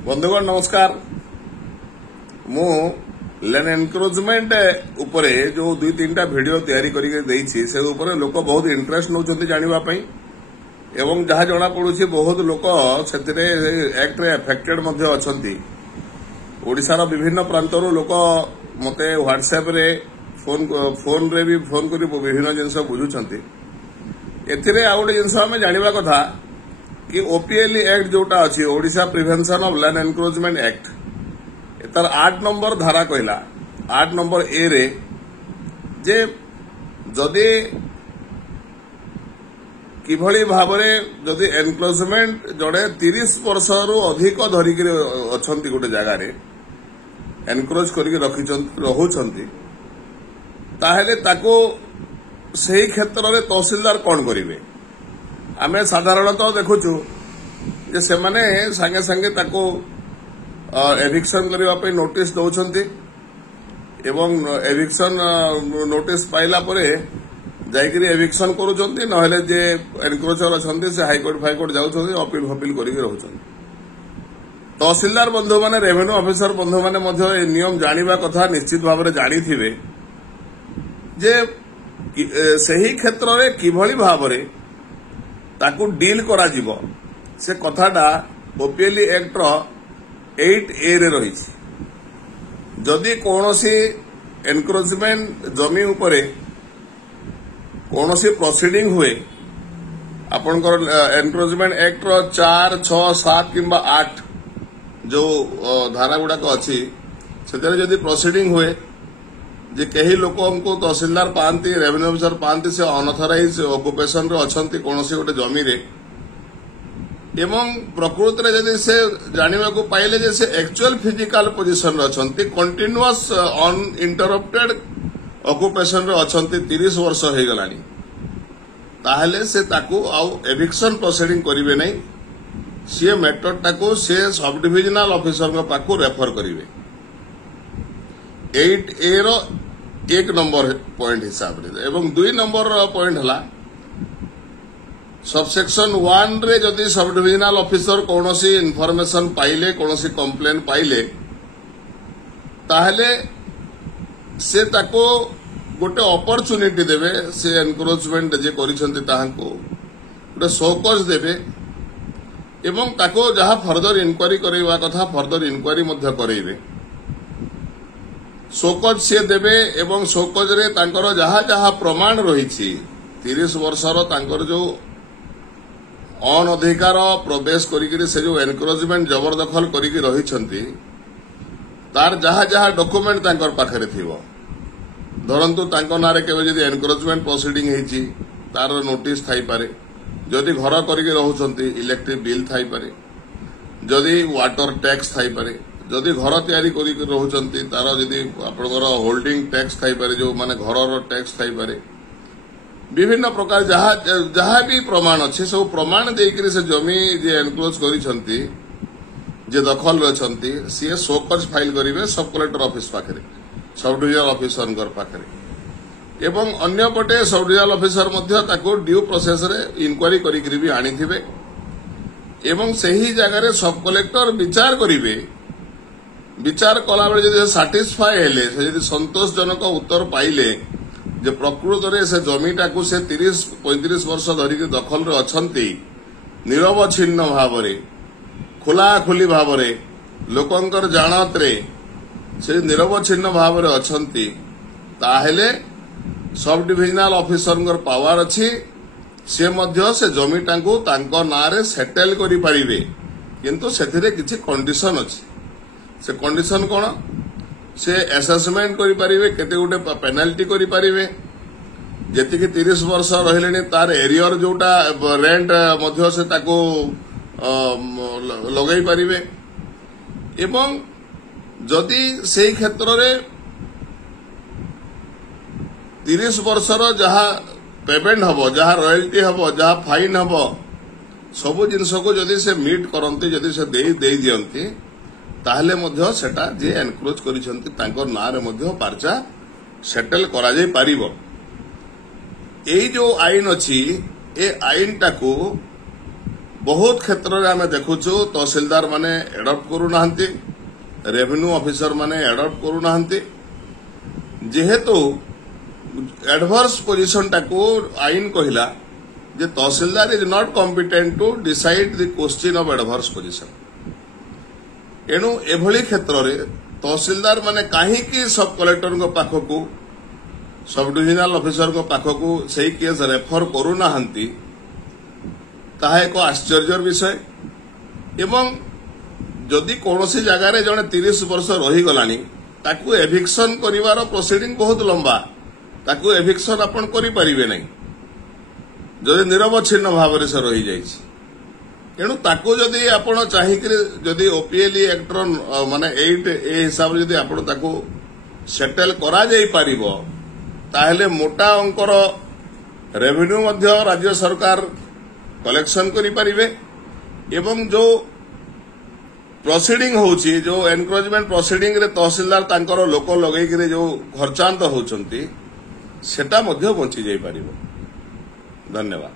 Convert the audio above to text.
बंधुगण नमस्कार। मु लैंड एनक्रोचमेंट उपरे जो दुई तीन टा वीडियो तैयारी करके से ऊपर लोक बहुत इंटरेस्ट नौ जाना एवं जहाँ जना पड़ुछि बहुत लोक से एक्ट रे एफेक्टेड अच्छा ओडिशार विभिन्न प्रांतर लोक मते व्हाट्सएप रे फोन रे भी फोन कर विभिन्न जिनस बुझुंट एथिरे आ गोटे जिनस आम जाना कथा कि ओपीएलई एक्ट जोटा अच्छी Odisha prevention of land encroachment act तार 8 नंबर धारा कहला 8 नंबर ए रे जे जदि किभली भावरे जदि एनक्रोचमेंट जड़े 30 वर्ष रु अधिक धरिक अछंती गोटे जगार एनक्रोच करके रहुछंती ताहेले ताको सही क्षेत्र में तहसीलदार कौन करेंगे आमे साधारणतः देखुचु जे से माने संगे संगे ताको एविक्शन करबा पे नोटिस दउछंती एवं एविक्शन नोटिस पाइला परे जाइकरी एविक्शन करूछंती नहले जे एनक्रोचर अछंती से हाईकोर्ट फाईकोर्ट जाउछंती अपील फपील करके रहउछंती। तहसीलदार बंधु माने रेवेन्यू ऑफिसर बंधु माने मध्य ए नियम जानिबा कथा निश्चित भाव में जानिथिबे जे सही क्षेत्र में किभली भाव में ताकू डील करा जीवो से कथाटा ओपीएलई एक्ट 8A रे रही जदि कौनसी एनक्रोचमेंट जमी उपरे कौनसी प्रोसीडिंग हुए आपनकर एनक्रोचमेंट एक्ट 4, 6, 7 किंबा 8 जो धारा गुड़ाक अच्छी से जदि प्रोसीडिंग हुए जे कई लोक हमको तहसीलदार पाती रेवेन्यू ऑफिसर पाती से अनऑथराइज ऑक्युपेशन रे अछंती कोनोसी गोटे जमी रे एवं प्रकृत रे जदि से जानिबा को पाइले जे से एक्चुअल फिजिकल पोजीशन रे अछंती कंटीन्यूअस अनइंटरप्टेड ऑक्युपेशन रे अछंती 30 वर्ष हो गलानी ताहले से ताकू आउ एविक्शन प्रोसीडिंग करिवे नै सी मैटर टाको से सब डिविजनल ऑफिसर को पाकू रेफर करिवे 8A रो 1 नंबर पॉइंट हिसाब रे एवं 2 नंबर पॉइंट हला सबसेक्शन 1 रे जदि सब डिविजनल ऑफिसर कोनोसी इनफॉरमेशन पाइले कोनोसी कंप्लेन पाइले ताहले से ताको गोटे अपॉर्चुनिटी देबे से एनक्रोचमेंट जे करिसंती ताहाको गोटे शोकज देबे एवं ताको जहा फर्दर इंक्वायरी करैबा कथा फर्दर इंक्वायरी मध्य करैबे शोकज से देवे एवं शोकज रे तांकर जहा जहा प्रमाण रही 30 वर्षर तांकर जो अनधिकार प्रवेश करिकरी से जो एनक्रोचमेंट जबरदखल करिकरी रही तार जहा जहा डॉक्यूमेंट तांकर पाखरे थिवो धरंतु तांको नारे केबे जदि एनक्रोचमेंट प्रोसीडिंग हेची तार नोटिस थाई पारे जदि घर करिकरी रहउछंती इलेक्ट्रिक बिल थाई पारे जदि वाटर टैक्स थाई पारे जदि घर तैयारी करिक रहउछंती तार जदि आपनकर होल्डिंग टैक्स थाई पारे जो माने घरर टैक्स थाई पारे विभिन्न प्रकार जहा भी प्रमाण अच्छे सब प्रमाण देकरी से जमी जे एनक्रोच करिसंती जे दखल रछंती सी शोकज फाइल करिवे सब कलेक्टर ऑफिस पाखरे सब डिविजनल ऑफिसर पाखरे एवं अन्य पटे सब डिविजनल ऑफिसर मध्य ताको ड्यू प्रोसेस रे इंक्वायरी करिकरी भी आनिथिबे एवं सही जगह रे सब कलेक्टर विचार करिवे विचार कला बेले जदि साटिस्फाई हेले से जदि संतोषजनक उत्तर पाइले जे प्रकृत रे से जमीटा को से 30-35 वर्ष धरिक दखल रे अछंती निरवच्छिन्न भावरे खुला खुली भावरे लोकंकर जानत रे से निरवच्छिन्न Bhavre अछंती ताहेले sub divisional officer power अच्छी से मध्य से जमीटा को तांको नारे सेटल करि परिबे किंतु सेथिरे किछि कंडीशन अछि से कंडीशन कौन से असेसमेंट करि परिबे केते गोटे पेनाल्टी करि परिबे जेतिके 30 वर्ष रहिले तार एरियर जोटा रेंट मध्य से ताको लगै परिबे एवं जदि सेही क्षेत्र रे 30 वर्षर जहा पेमेंट हबो जहा रॉयल्टी हबो जहा फाइन हबो सब जिनस को जदि से मीट करंती जदि से दे दियंती ताहले मध्य सेटा जे एनक्रोच करिसंती तांकर नारे मध्य पार्चा सेटल करा जाय पारिबो एई जो आईन अछि ए आईन टाको बहुत क्षेत्र में आम देखुचु तहसिलदार माने एडप्ट करूना रेवेन्यू ऑफिसर माने एडप्ट करूना जेहेतु एडवर्स पोजिशन टाकू आईन कहला जे tehsildar is not competent to decide the question of adverse position एणु एभली क्षेत्र में तहसिलदार माने कहीं सब कलेक्टर पाखक सब डिविजनल ऑफिसर पाखक से केस रेफर करूना ताहा एक आश्चर्यर विषय एवं जदि कौन सी जगार जड़े 30 वर्ष रहीगलानी ताकू एभिक्शन करिवार प्रोसीडिंग बहुत लंबा ताकू एभिक्शन आपण करि परिबे नै जदि निरवच्छिन्न भाव से रही जाइछि एणु ताकू जदि आपण चाहिकरी जदि ओपीएलई एक्ट माने 8 ए हिसाब रे जदि आपण ताकू सेटल करा जाई परिबो ताहेले मोटा अंकर रेवेन्यू मध्य राज्य सरकार कलेक्शन करि परिबे एवं जो प्रोसीडिंग होची जो एनक्रोचमेंट प्रोसीडिंग रे तहसीलदार तांकर लोक लगेई जो खर्चांत होचंती सेटा मध्य बंची जाई परिबो। धन्यवाद।